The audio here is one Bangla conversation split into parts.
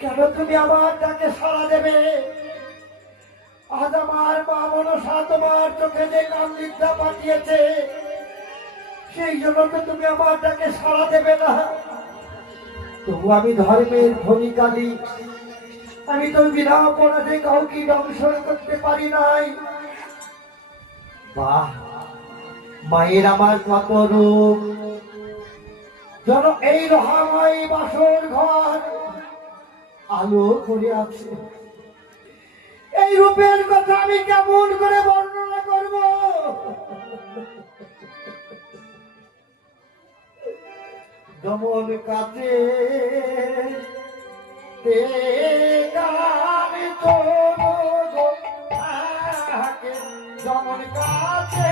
কেন তুমি আমার ডাকে সাড়া দেবে? আজ আমার মা মনসা তোমার চোখে যে কান্দিটা পাঠিয়েছে, সেই জন্য তো তুমি আমার ডাকে সাড়া দেবে না। তবু আমি ধর্মের ভূমিকালী, আমি তো বিনা অপরাধে কাউকে দংশন করতে পারি নাই। বাহ, মায়ের আমার কত রূপ, যেন এই রহাময় বাসর ঘর আলো করে আছে। এই রূপের কথা আমি কেমন করে বর্ণনা করব? যেমন কাছে যেমন কাছে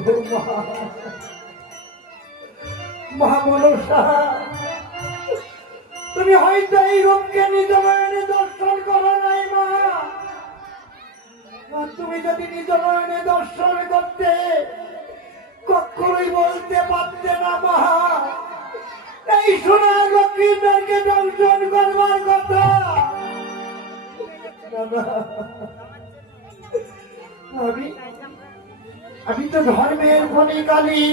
থাকে মা মনসা, তুমি হয়তো এই রূপকে নিজ নয়নে দর্শন করো নাই মা। তুমি যদি নিজ নয়নে দর্শন করতে, কখনোই বলতে পারতে না মা এই সোনা লক্ষ্মীদেরকে দর্শন করবার কথা। আমি তো ধর্মের ভূমিকালী,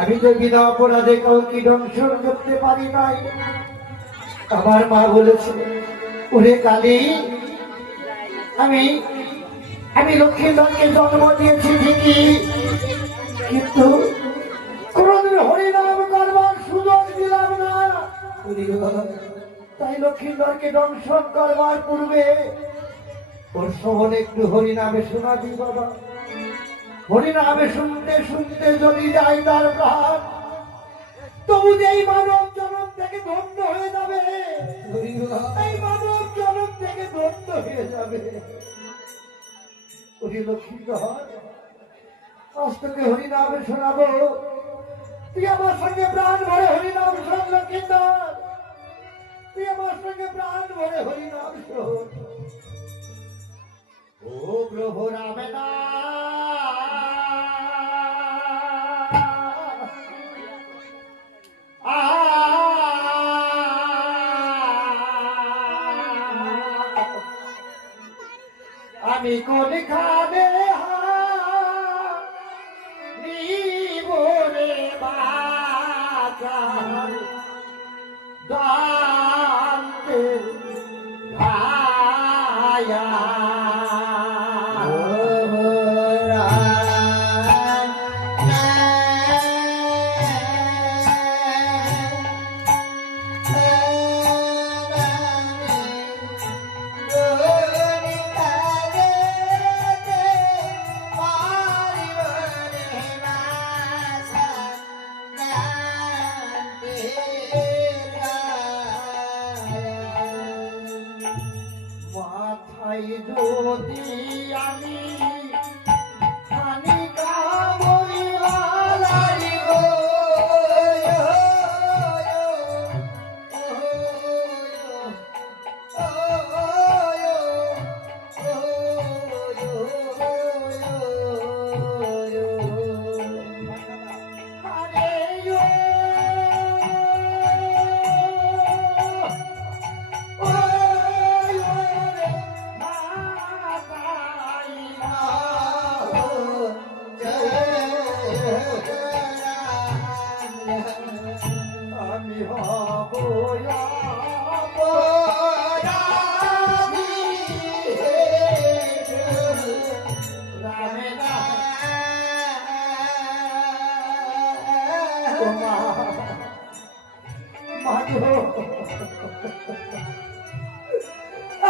আমি তো বিনা অপরাধে কাউকে দংশন করতে পারি নাই। আমার মা বলেছে, ওরে কালী, আমি আমি লক্ষ্মীধরকে জন্ম দিয়েছি ঠিকই, কিন্তু কোনদিন হরিনাম করবার সুযোগ দিলাম না। তাই লক্ষ্মীধরকে দংশন করবার পূর্বে ওর শোভনে একটু হরিনামে শোনাবি বাবা। হরিনামে শুনতে শুনতে যদি যায় তার প্রাণ, তবু যে এই মানব জনম থেকে ধন্য হয়ে যাবে, এই মানব জনম থেকে ধন্য হয়ে যাবে। ওই লক্ষ্মীধর, আজ তোকে হরিনামে শোনাবো, তুই আমার সঙ্গে প্রাণ ভরে হরিনাম শোন লক্ষ্মীধর, তুই আমার সঙ্গে প্রাণ ভরে হরিনাম শোন। ও প্রভু রামে না আমি কোনখানে নিবরে বাজার দান্তে ভায়া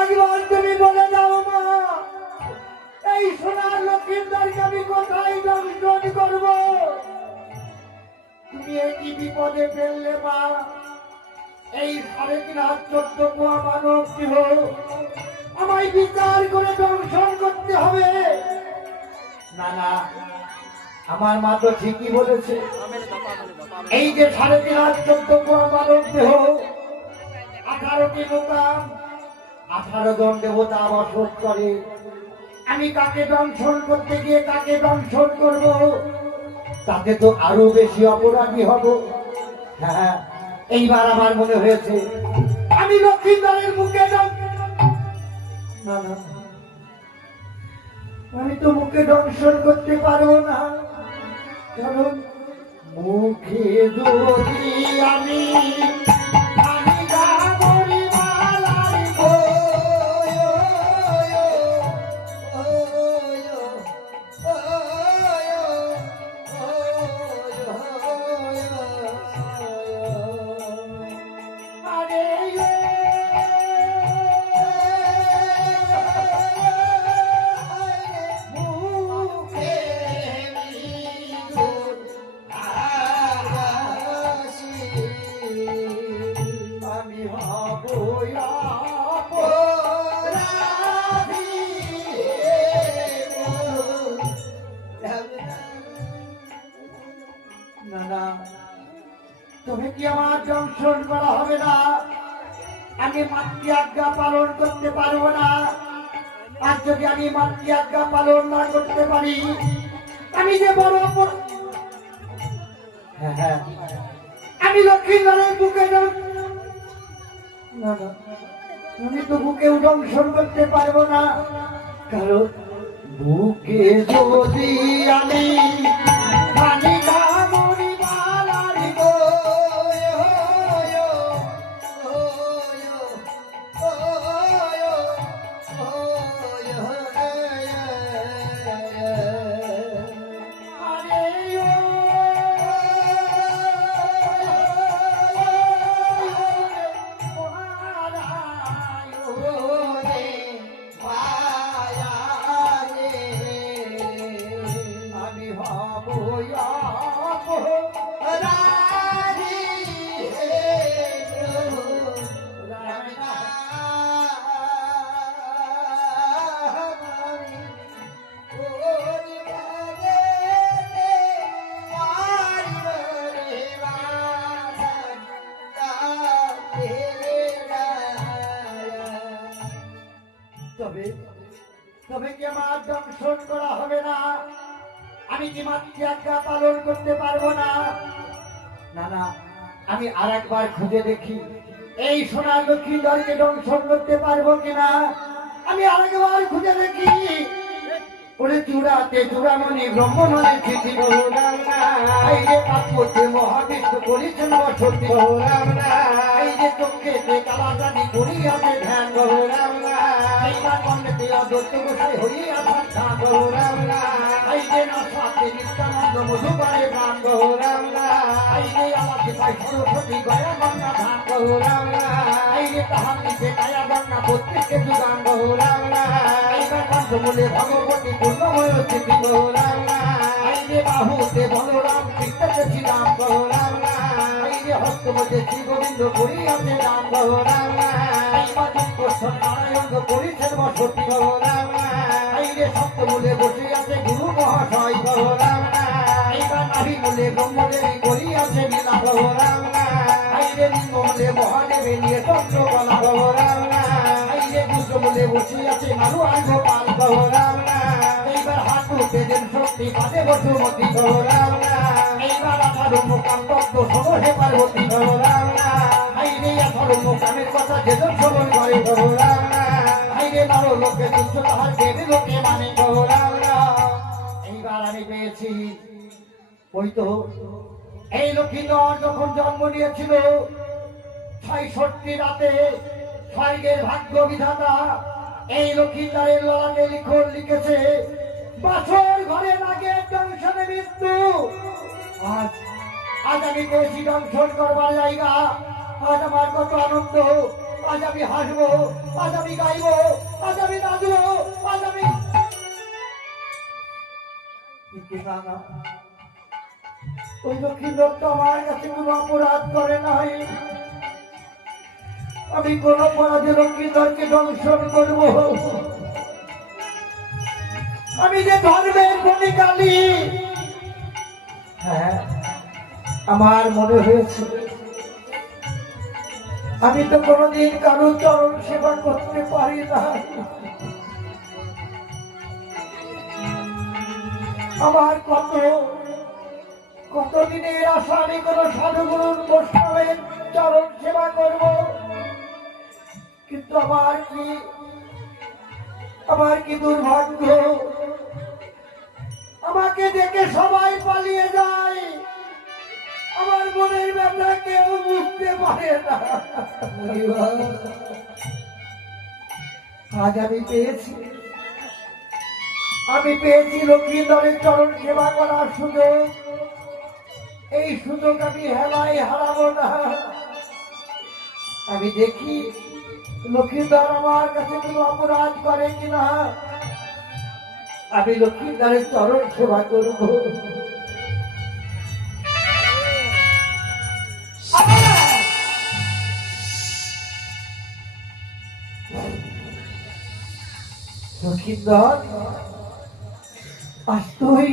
একবার তুমি বলে দাও মা, এই সোনার লক্ষ্মীদারকে আমি কোথায় দংশন করব? তুমি এই কি বিপদে ফেললে মা? এই 3.5 14 কুয়া মানব দেহ আমায় বিচার করে দংশন করতে হবে। না না, আমার মা তো ঠিকই বলেছে। এই যে 3.5 14 কুয়া মানব দেহ, 18টি দোকান, 18 জন দেবতা বসত করে। আমি কাকে দংশন করতে গিয়ে কাকে দংশন করব? তাতে তো আরো বেশি অপরাধী হব। হ্যাঁ, এইবার আমার মনে হয়েছে আমি লক্ষ্মীদারের মুখে না না, আমি তো মুখে দংশন করতে পারবো না, কারণ মুখে যদি আমি তবে কি আমার দংশন করা হবে না? আমি মাতৃ আজ্ঞা পালন করতে পারবো না। আর যদি আমি মাতৃ আজ্ঞা পালন না করতে পারি, আমি যে বড় হ্যাঁ, আমি লক্ষ্মীনারায়ণ বুকে না না, আমি তো বুকেও দংশন করতে পারবো না, কারণ বুকে যদি আমি তবে কি আমার দংশন করা হবে না? আমি কি মাতৃ আজ্ঞা পালন করতে পারবো না? না না, আমি আর একবার খুঁজে দেখি এই সোনার লক্ষ্মীদারকে দংশন করতে পারবো কিনা। আমি আর একবার খুঁজে দেখি। ওরে চূড়াতে চূড়ামণি ব্রহ্মণের চিঠি এই যে পাপতে মহাবিষ্ণু করেছেন বসতি, এই যে চোখেতে কালাজানি করিয়াছে ধ্যান, এইবার মন্ডতে অদত্ত গোসাই হইয়াছে ধ্যান, এই যে নশাতে নিত্যানন্দ মধুবারে গান, এই যে আমাকে পাই সরস্বতী গয়া গঙ্গা ধান, এই যে তাহার নিচে কায়া গঙ্গা 32 যুগান, এইবার পঞ্চমূলে ভগবতী পূর্ণময় স্থিতি, এই যে বাহুতে বলরাম কীর্তনে শ্রীরাম, এই যে হস্তমধ্যে শ্রী গোবিন্দ করিয়াছে রাম, এইবার যুক্তস্থল নারায়ণ করিছেন বসতি, এই যে সপ্তমূলে বসে আছে গুরু মহাশয়, এইবার নাভি মূলে ব্রহ্মদেবী করিয়াছে লীলা, এই যে লিঙ্গমূলে মহাদেবী নিয়ে চন্দ্রকলা, এই যে গুজমূলে বসে আছে মারুয়ান গোপাল, এইবার হাঁটুতে দেন শক্তি পাদে বসুমতী, এইবার 18 মুখাম তত্ত্ব সমহে পার্বতী, এই যে 18 মুখামের কথা যেজন শ্রবণ করে, এই যে নর লোকে তুচ্ছ তাহার দেব লোকে মানে। এইবার আমি পেয়েছি ওই তো এই লক্ষ্মীধর যখন জন্ম নিয়েছিল 66 রাতে স্বর্গের ভাগ্য বিধাতা এই লক্ষ্মীধরের ললাটে লিখন লিখেছে, বছর ঘরে লাগে দংশনে মৃত্যু। আজ আমি পেয়েছি দংশন করবার জায়গা। আজ আমার কত আনন্দ, আজ আমি হাসবো, আজ আমি গাইবো, আজ আমি নাচবো, আজ আমি না না, ওই লক্ষ্মীন্দর তো আমার কাছে কোনো অপরাধ করে নাই। আমি কোন অপরাধে লক্ষ্মীন্দরকে দংশন করব? আমি যে ধর্মের বনিকালী, হ্যাঁ আমার মনে হয়েছে আমি তো কোনদিন কারো চরণ সেবা করতে পারি না। আমার কতদিনের আশা আমি কোন সাধুগুরুর বৈষ্ণবের চরণ সেবা করব, কিন্তু আমার কি দুর্ভাগ্য, আমাকে দেখে সবাই পালিয়ে যায়, আমার মনের ব্যথা কেউ বুঝতে পারে না। আজ আমি পেয়েছি লক্ষ্মীন্দরের চরণ সেবা করার সুযোগ। এই সুযোগ আমি হেলায় হারাবো না। আমি দেখি লক্ষ্মীন্দর আমার কাছে কোনো অপরাধ করে কিনা, আমি লক্ষ্মীন্দরের চরণ সেবা করব। লক্ষ্মীন্দর, আজ তুই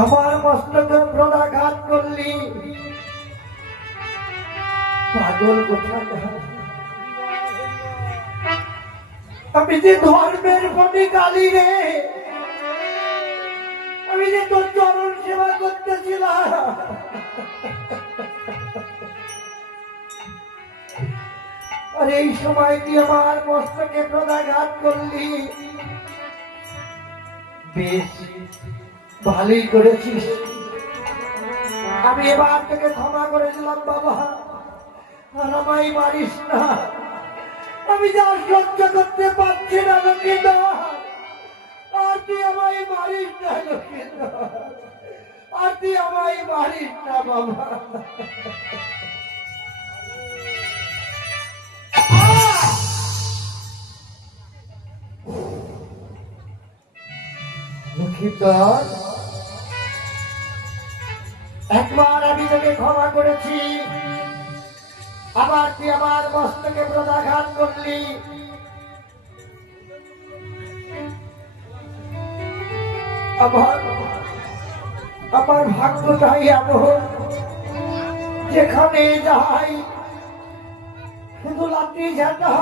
আমার মস্তকে প্রদাঘাত করলি, পাগল কোথাকার। আমি যে ধর্মের বনিকালী রে, আমি যে তোর চরণ সেবা করতেছিলাম, আর এই সময় তুই আমার মস্তকে প্রদাঘাত করলি। বেশ ভালোই করেছিস, আমি এবার থেকে ক্ষমা করে দিলাম বাবা, আর আমায় মারিস না। আমি যা সহ্য করতে পারছি না লক্ষ্মীন্দর, আর তুই আমায় মারিস না লক্ষ্মীন্দর, আর তুই আমায় মারিস না বাবা। লক্ষ্মীন্দর, একবার আমি তোকে ক্ষমা করেছি, আবার তুই আমার মস্তকে প্রদাঘাত করলি। আমার ভাগ্যটাই এমন, যেখানে যাই শুধু লাঠি ঝাঁটা,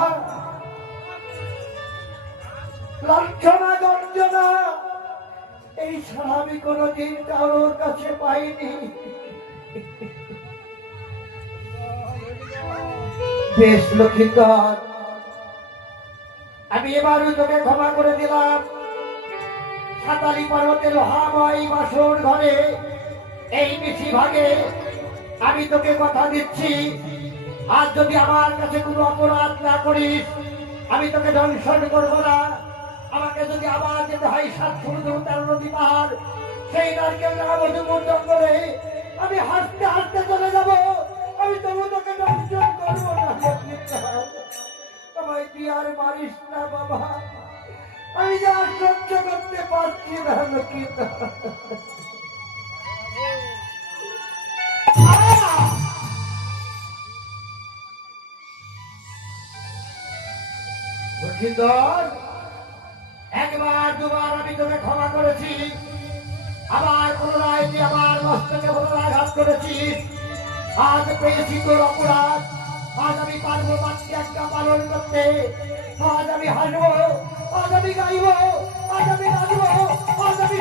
লাঞ্ছনা গঞ্জনা, এই ছাড়া আমি কোনদিন কারোর কাছে পাইনি। বেশ লক্ষ্মীন্দর, আমি এবারও তোকে ক্ষমা করে দিলাম। সাতালি পর্বতের লোহাময় বাসর ঘরে এই মিছি ভাগে আমি তোকে কথা দিচ্ছি, আজ যদি আমার কাছে কোনো অপরাধ না করিস, আমি তোকে দংশন করবো না। আমাকে যদি আবার যেতে হয় 7 সমুদ্র 13 নদী পাহাড়, সেই নারকেল মধুমূর জঙ্গলে আমি হাসতে হাসতে চলে যাব, আমি তবু তোকে দংশন করবো না। আমায় তুই আর মারিস না বাবা, আমি যা সহ্য করতে পারছি না লক্ষ্মীন্দর। লক্ষ্মীন্দর, একবার দুবার আমি তোকে ক্ষমা করেছি, আবার পুনরায় তুই আমার মস্তকে প্রদাঘাত করেছিস। আজ পেয়েছি তোর অপরাধ, আজ আমি পারবো বাচ্চা পালন করতে। আজ আমি হাসবো, আজ আমি গাইব, আজ আমি নাচবো, আজ আমি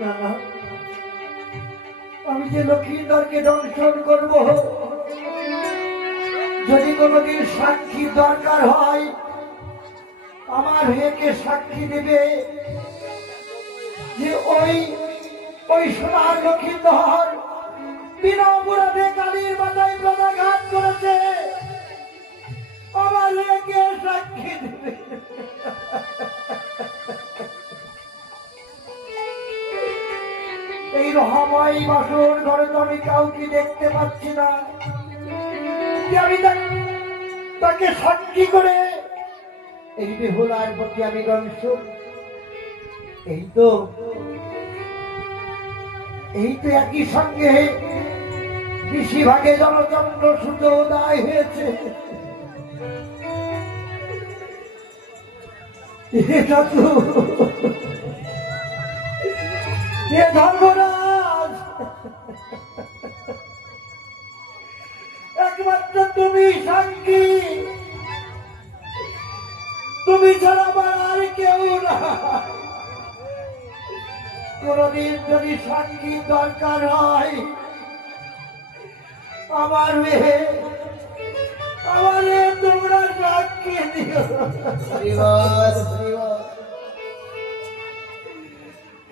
না, আমি যে লক্ষ্মীন্দরকে দংশন করব, যদি কোনদিন সাক্ষী দরকার হয়, আমার হয়ে কে সাক্ষী দেবে যে ওই সোনার লক্ষ্মীন্দর বিনা অপরাধে কালীর মাথায় প্রদাঘাত করেছে? আমার হয়ে কে সাক্ষী দেবে? আমার এই বাসর ঘরে তো আমি কাউকে দেখতে পাচ্ছি না, যে আমি তাকে সাক্ষী করে এই বেহুলার প্রতি আমি দংশ। এই তো একই সঙ্গে বেশিরভাগে জনচন্দ্র সুত দায় হয়েছে। ধর্মরাজ, একমাত্র তুমি সাক্ষী, তুমি ছাড়া আমার আর কেউ না। কোনদিন যদি সাক্ষী দরকার হয় আমার মেয়ে তোমরা সাক্ষী দিও।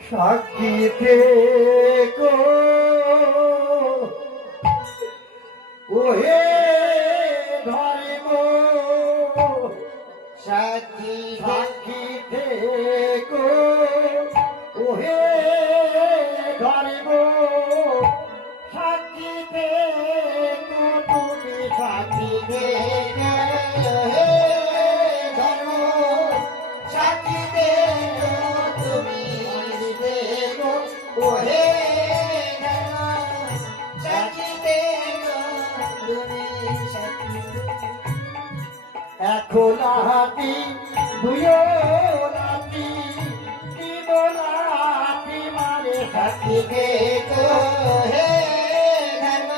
সাক্ষী থেকো ওহে ধর্ম, সাক্ষী থেকো ওহে ধর্ম, সাক্ষী থেকো তুমি, সাক্ষী থেকো হে ধর্ম, সাক্ষী থেকো তুমি, থেকো ওহে ধর্ম, সাক্ষী থেকো তুমি, সাক্ষী এখন হাতি দুয়ো নাতি তিন নাতি মারে, সাক্ষী থেকো হে ধর্ম,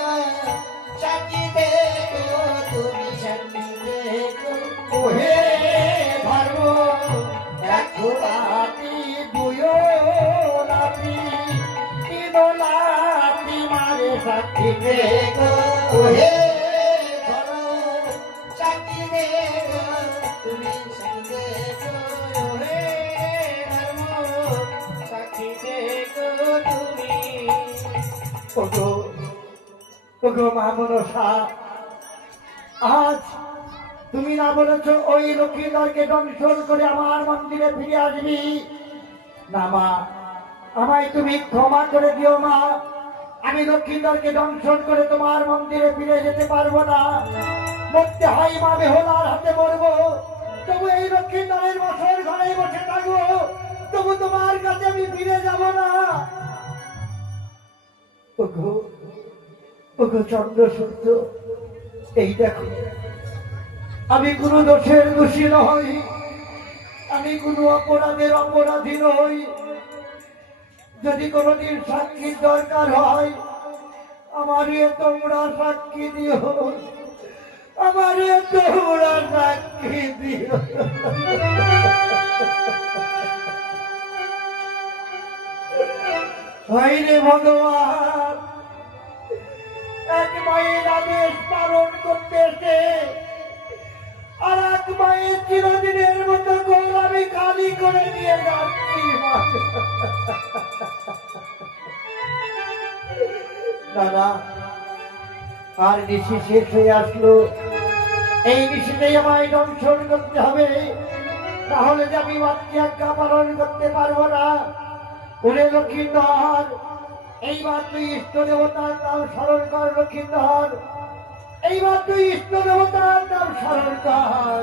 সাক্ষী থেকো তুমি, সাক্ষী থেকো ওহে ধর্ম, এখন হাতি দুয়ো নাতি তিন নাতি মারে, সাক্ষী থেকো ওহে মহামনসা। আজ তুমি না বলেছ ওই লক্ষ্মীধরকে দংশন করে আমার মন্দিরে ফিরে আসবি না মা, আমায় তুমি ক্ষমা করে দিও মা। আমি লক্ষ্মীধরকে দংশন করে তোমার মন্দিরে ফিরে যেতে পারবো না, মরতে হয় মা বেহুলার হাতে মরবো, তবু এই লক্ষ্মীধরের বছর ঘরে বসে থাকবো, তবু তোমার কাছে আমি ফিরে যাব না। চন্দ্রসূর্য, এই দেখো আমি কোনো দোষের দোষী নই, আমি কোনো অপরাধের অপরাধী নই। যদি কোনোদিন সাক্ষীর দরকার হয় আমারে তোমরা সাক্ষী দিও, আমারে তোমরা সাক্ষী দিও। হায়রে ভগবান, এক মায়ের আদেশ পালন করতে এসে আর এক মায়ের চিরদিনের মতো গোল আমি খালি করে নিয়ে যাচ্ছি। দাদা, আর নিশি শেষ হয়ে আসলো, এই নিশিতেই আমায় দংশন করতে হবে, তাহলে যে আমি মাতৃআজ্ঞা পালন করতে পারবো না। ওরে লক্ষ্মীধর, এইবার তুই ইষ্ট দেবতার নাম স্মরণ কর। লক্ষ্মীধর, এইবার তুই ইষ্ট দেবতার নাম স্মরণ কর।